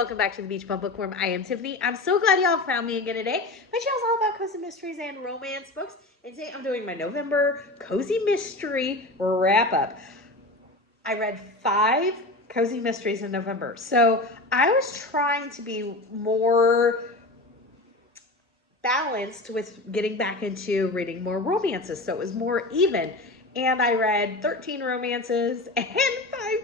welcome back to the Beach Bum Bookworm. I am Tiffany. I'm so glad y'all found me again today. My channel's all about cozy mysteries and romance books, and today I'm doing my November cozy mystery wrap up. I read 5 cozy mysteries in November, so I was trying to be more balanced with getting back into reading more romances, so it was more even. And I read 13 romances and 5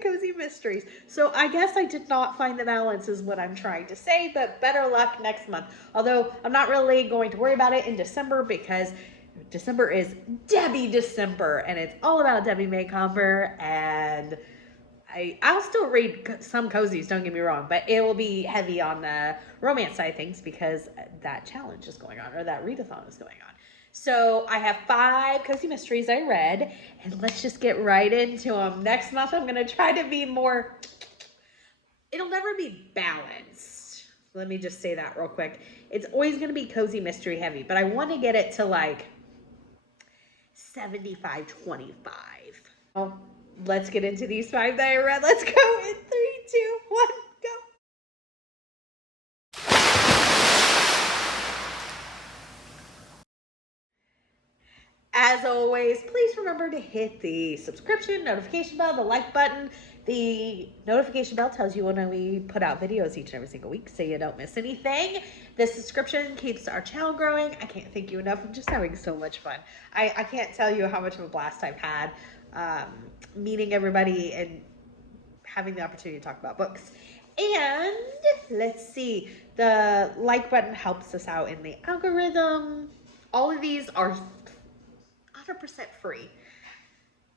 cozy mysteries. So I guess I did not find the balance is what I'm trying to say, but better luck next month. Although I'm not really going to worry about it in December because December is Debbie December and it's all about Debbie Maycomber, and I'll still read some cozies, don't get me wrong, but it will be heavy on the romance side of things because that challenge is going on, or that readathon is going on. So I have 5 cozy mysteries I read, and let's just get right into them. Next month, I'm going to try to be more, it'll never be balanced. Let me just say that real quick. It's always going to be cozy mystery heavy, but I want to get it to like 75-25. Well, let's get into these 5 that I read. Let's go in 3, 2, 1, go. As always, please remember to hit the subscription, notification bell, the like button. The notification bell tells you when we put out videos each and every single week so you don't miss anything. The subscription keeps our channel growing. I can't thank you enough. I'm just having so much fun. I can't tell you how much of a blast I've had meeting everybody and having the opportunity to talk about books. And let's see, the like button helps us out in the algorithm. All of these are 100% free.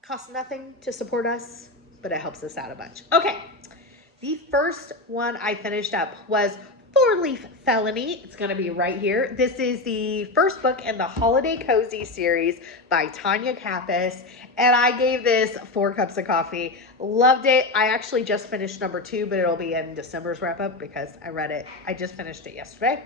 Costs nothing to support us, but it helps us out a bunch. Okay, the first one I finished up was Fourleaf Felony. It's going to be right here. This is the first book in the Holiday Cozy series by Tanya Kappas, and I gave this 4 cups of coffee. Loved it. I actually just finished number 2, but it'll be in December's wrap up because I read it. I just finished it yesterday.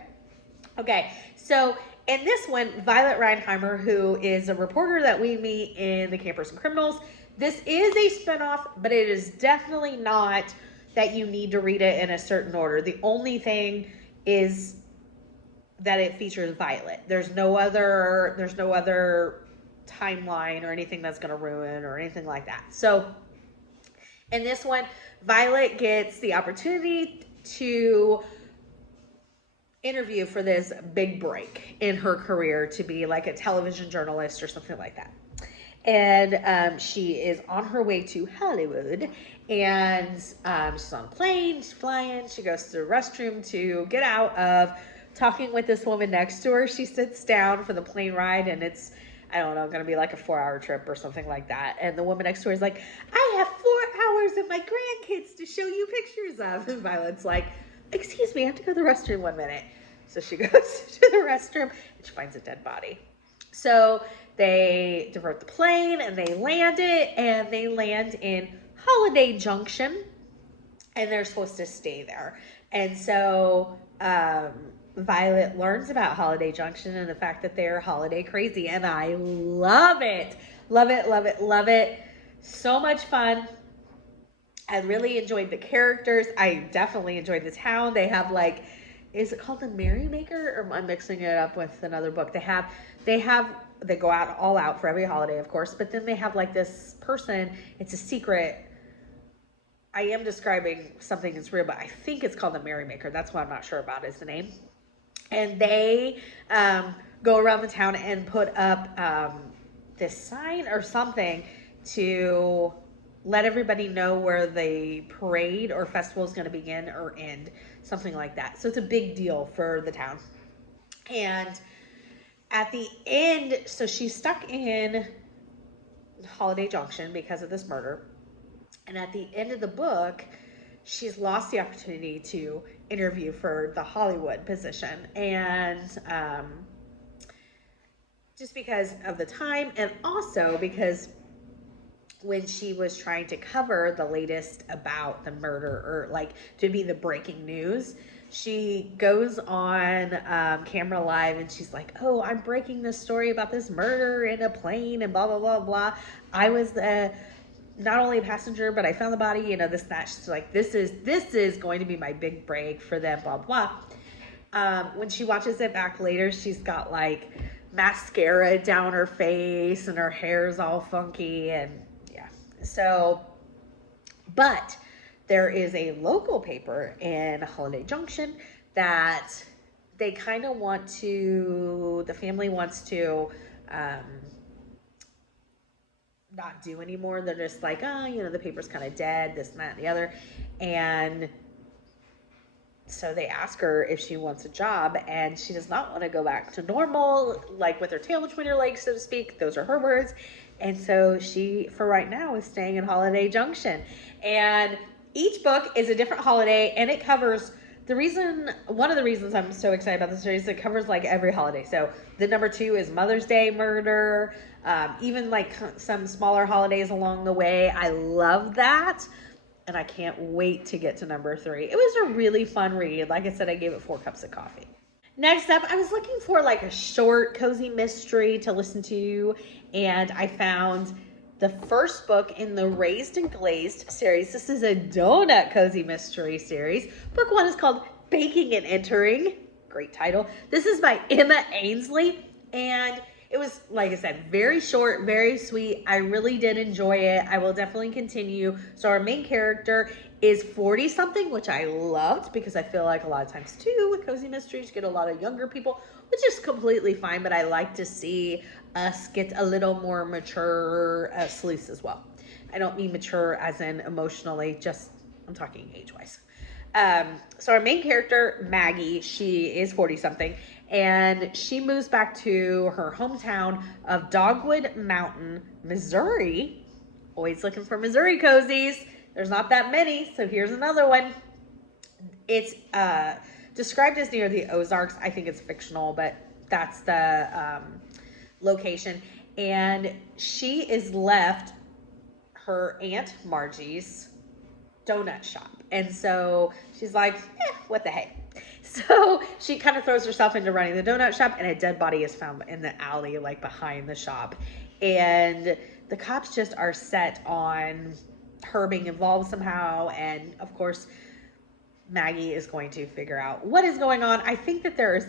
Okay, so in this one, Violet Reinheimer, who is a reporter that we meet in The Campers and Criminals, this is a spinoff, but it is definitely not that you need to read it in a certain order. The only thing is that it features Violet. There's no other timeline or anything that's going to ruin or anything like that. So in this one, Violet gets the opportunity to interview for this big break in her career to be like a television journalist or something like that. And she is on her way to Hollywood, and she's on a plane, she's flying, she goes to the restroom to get out of talking with this woman next to her. She sits down for the plane ride, and it's, I don't know, gonna be like a 4-hour trip or something like that. And the woman next to her is like, I have 4 hours of my grandkids to show you pictures of. And Violet's like, excuse me, I have to go to the restroom 1 minute. So she goes to the restroom and she finds a dead body. So they divert the plane and they land it, and they land in Holiday Junction, and they're supposed to stay there. And so Violet learns about Holiday Junction and the fact that they're holiday crazy, and I love it. Love it, love it, love it. So much fun. I really enjoyed the characters. I definitely enjoyed the town. They have like, is it called the Merrymaker, or am I mixing it up with another book? They go out all out for every holiday, of course, but then they have like this person, it's a secret. I am describing something that's real, but I think it's called the Merrymaker. That's what I'm not sure about is the name. And they go around the town and put up this sign or something to let everybody know where the parade or festival is going to begin or end, something like that. So it's a big deal for the town. And at the end, so she's stuck in Holiday Junction because of this murder. And at the end of the book, she's lost the opportunity to interview for the Hollywood position. And just because of the time, and also because when she was trying to cover the latest about the murder, or like to be the breaking news, she goes on camera live and she's like, oh, I'm breaking this story about this murder in a plane and blah, blah, blah, blah. I was the not only a passenger, but I found the body, you know, this, that. She's like, this is going to be my big break for them, blah, blah. When she watches it back later, she's got like mascara down her face and her hair's all funky, and yeah. So, but there is a local paper in Holiday Junction that they kind of want to, the family wants to not do anymore. They're just like, oh, you know, the paper's kind of dead, this and that and the other. And so they ask her if she wants a job, and she does not want to go back to normal, like with her tail between her legs, so to speak. Those are her words. And so she, for right now, is staying in Holiday Junction. And each book is a different holiday, and it covers one of the reasons I'm so excited about this series, it covers like every holiday. So the number 2 is Mother's Day murder, even like some smaller holidays along the way. I love that. And I can't wait to get to number 3. It was a really fun read. Like I said, I gave it 4 cups of coffee. Next up, I was looking for like a short, cozy mystery to listen to, and I found the first book in the Raised and Glazed series. This is a donut cozy mystery series. Book 1 is called Baking and Entering. Great title. This is by Emma Ainsley, and it was, like I said, very short, very sweet. I really did enjoy it. I will definitely continue. So our main character is 40-something, which I loved, because I feel like a lot of times, too, with cozy mysteries, you get a lot of younger people, which is completely fine, but I like to see us get a little more mature sleuths as well. I don't mean mature as in emotionally, just I'm talking age-wise. So our main character, Maggie, she is 40-something, and she moves back to her hometown of Dogwood Mountain, Missouri. Always looking for Missouri cozies. There's not that many, so here's another one. It's described as near the Ozarks. I think it's fictional, but that's the location. And she is left her Aunt Margie's donut shop. And so she's like, what the heck? So she kind of throws herself into running the donut shop, and a dead body is found in the alley, like behind the shop. And the cops just are set on her being involved somehow. And of course, Maggie is going to figure out what is going on. I think that there is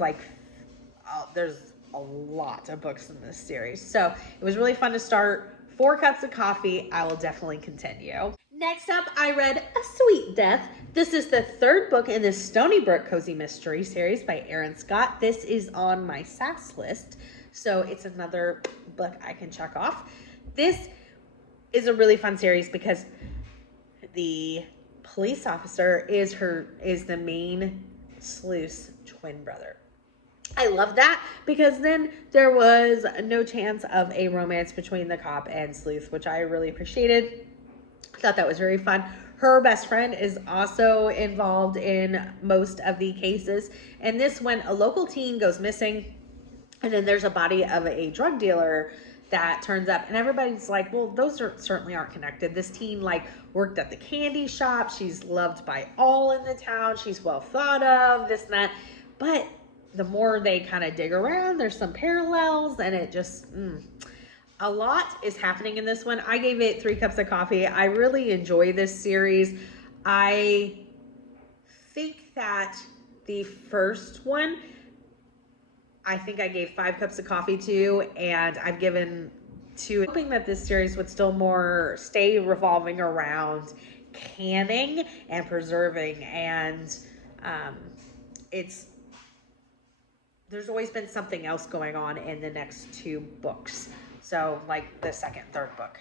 there's a lot of books in this series. So it was really fun to start. 4 cups of coffee. I will definitely continue. Next up, I read A Sweet Death. This is the 3rd book in the Stony Brook Cozy Mystery series by Aaron Scott. This is on my SAS list, so it's another book I can check off. This is a really fun series because the police officer is the main sleuth's twin brother. I love that, because then there was no chance of a romance between the cop and sleuth, which I really appreciated. I thought that was very fun. Her best friend is also involved in most of the cases. And this, when a local teen goes missing, and then there's a body of a drug dealer that turns up, and everybody's like, well, certainly aren't connected. This teen worked at the candy shop. She's loved by all in the town. She's well thought of, this and that. But the more they kind of dig around, there's some parallels, and it just, a lot is happening in this one. I gave it 3 cups of coffee. I really enjoy this series. I think that the first one, I think I gave 5 cups of coffee to, and I've given 2. Hoping that this series would still more stay revolving around canning and preserving, and there's always been something else going on in the next 2 books. So like the 2nd, 3rd book.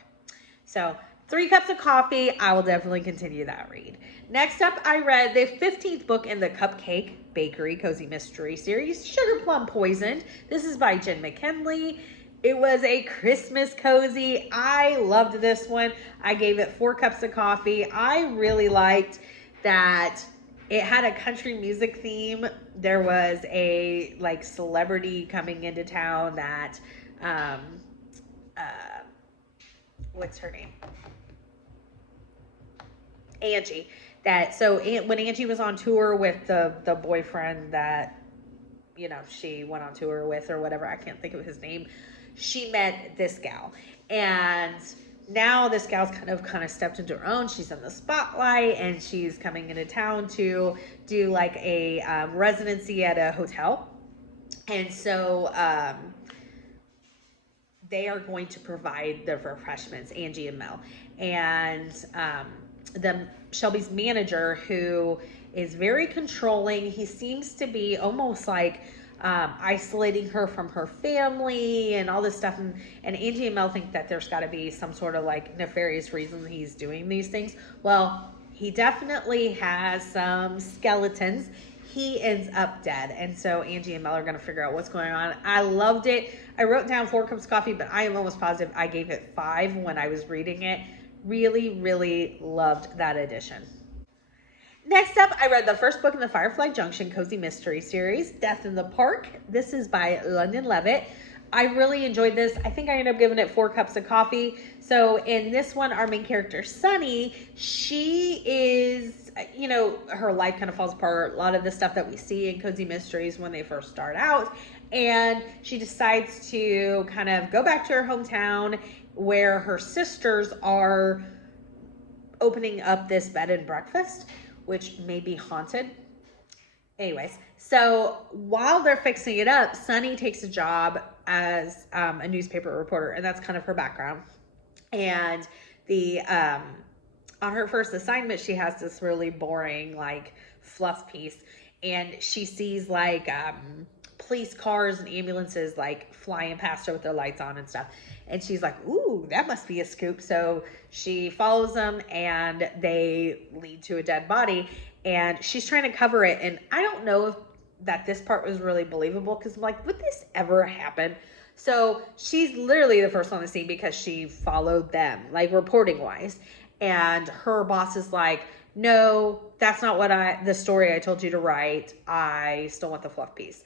So 3 cups of coffee. I will definitely continue that read. Next up, I read the 15th book in the Cupcake Bakery Cozy Mystery series, Sugar Plum Poisoned. This is by Jen McKinley. It was a Christmas cozy. I loved this one. I gave it 4 cups of coffee. I really liked that it had a country music theme. There was a celebrity coming into town that, what's her name? Angie. When Angie was on tour with the boyfriend that, she went on tour with or whatever, I can't think of his name, she met this gal. And now this gal's kind of stepped into her own. She's in the spotlight, and she's coming into town to do like a residency at a hotel. And so they are going to provide the refreshments, Angie and Mel. And Shelby's manager, who is very controlling, he seems to be almost like isolating her from her family and all this stuff. And Angie and Mel think that there's got to be some sort of like nefarious reason he's doing these things. Well, he definitely has some skeletons. He ends up dead. And so Angie and Mel are going to figure out what's going on. I loved it. I wrote down 4 cups of coffee, but I am almost positive I gave it 5 when I was reading it. Really, really loved that edition. Next up, I read the first book in the Firefly Junction Cozy Mystery Series, Death in the Park. This is by London Levitt. I really enjoyed this. I think I ended up giving it 4 cups of coffee. So in this one, our main character, Sunny, she is, you know, her life kind of falls apart. A lot of the stuff that we see in Cozy Mysteries when they first start out. And she decides to kind of go back to her hometown where her sisters are opening up this bed and breakfast, which may be haunted. Anyways, so while they're fixing it up, Sunny takes a job as a newspaper reporter, and that's kind of her background. And the on her first assignment, she has this really boring like fluff piece, and she sees like police cars and ambulances like flying past her with their lights on and stuff. And she's like, ooh, that must be a scoop. So she follows them, and they lead to a dead body, and she's trying to cover it. And I don't know if that this part was really believable, because I'm like, would this ever happen? So she's literally the first on the scene because she followed them, like reporting wise. And her boss is like, no, that's not what the story I told you to write. I still want the fluff piece.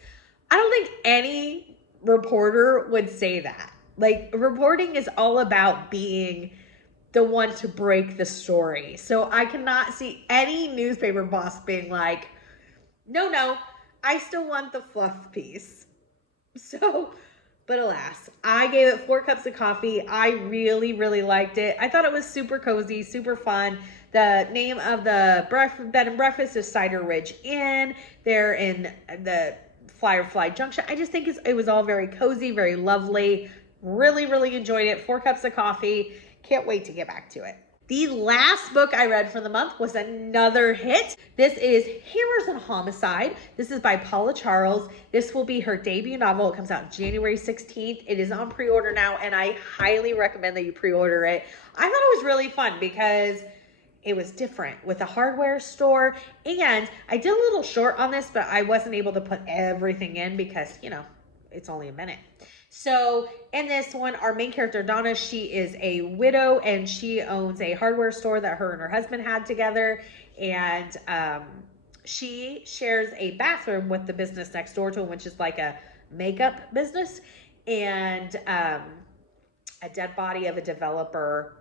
I don't think any reporter would say that. Like, reporting is all about being the one to break the story. So I cannot see any newspaper boss being like, no, I still want the fluff piece. So, but alas, I gave it 4 cups of coffee. I really, really liked it. I thought it was super cozy, super fun. The name of the bed and breakfast is Cider Ridge Inn. They're in the Firefly Junction. I just think it was all very cozy, very lovely. Really, really enjoyed it. 4 cups of coffee. Can't wait to get back to it. The last book I read for the month was another hit. This is Hammers and Homicide. This is by Paula Charles. This will be her debut novel. It comes out January 16th. It is on pre-order now, and I highly recommend that you pre-order it. I thought it was really fun because it was different with a hardware store, and I did a little short on this, but I wasn't able to put everything in because, you know, it's only a minute. So in this one, our main character, Donna, she is a widow, and she owns a hardware store that her and her husband had together. And she shares a bathroom with the business next door to him, which is like a makeup business. And a dead body of a developer,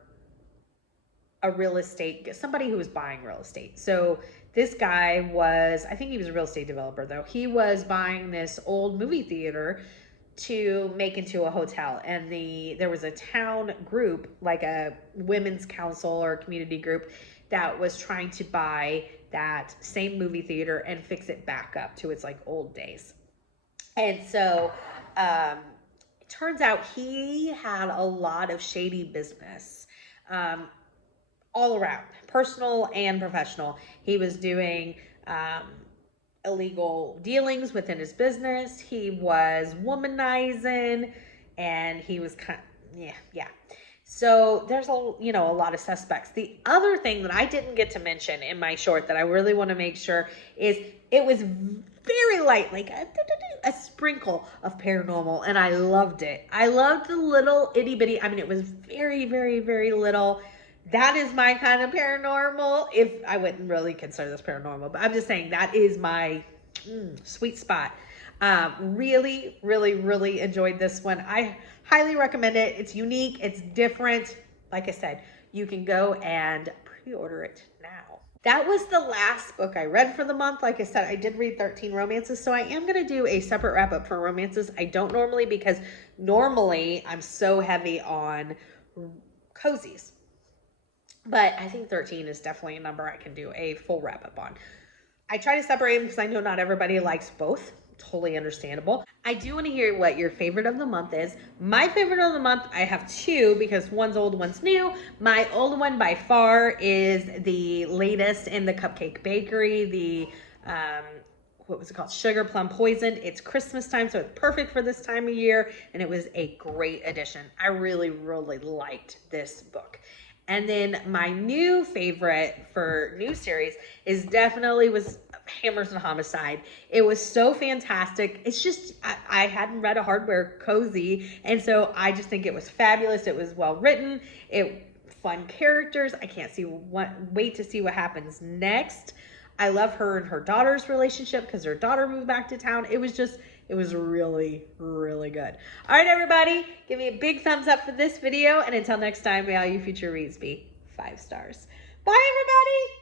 somebody who was buying real estate. So this guy I think he was a real estate developer though. He was buying this old movie theater to make into a hotel, and there was a town group, like a women's council or community group, that was trying to buy that same movie theater and fix it back up to its like old days. And so it turns out he had a lot of shady business all around, personal and professional. He was doing illegal dealings within his business. He was womanizing, and he was yeah. So there's a lot of suspects. The other thing that I didn't get to mention in my short that I really want to make sure is it was very light, like a sprinkle of paranormal, and I loved it. I loved the little itty bitty. I mean, it was very, very, very little. That is my kind of paranormal. If I wouldn't really consider this paranormal, but I'm just saying that is my sweet spot. Really, really, really enjoyed this one. I highly recommend it. It's unique. It's different. Like I said, you can go and pre-order it now. That was the last book I read for the month. Like I said, I did read 13 romances, so I am going to do a separate wrap-up for romances. I don't normally, because normally I'm so heavy on cozies. But I think 13 is definitely a number I can do a full wrap up on. I try to separate them because I know not everybody likes both. Totally understandable. I do want to hear what your favorite of the month is. My favorite of the month, I have two because one's old, one's new. My old one by far is the latest in the Cupcake Bakery, the what was it called? Sugar Plum Poison. It's Christmas time, so it's perfect for this time of year, and it was a great addition. I really, really liked this book. And then my new favorite for new series is definitely was Hammers and Homicide. It was so fantastic. It's just, I hadn't read a hardware cozy, and so I just think it was fabulous. It was well written. Fun characters. I can't wait to see what happens next. I love her and her daughter's relationship because her daughter moved back to town. It was really, really good. All right, everybody, give me a big thumbs up for this video. And until next time, may all you future reads be 5 stars. Bye, everybody.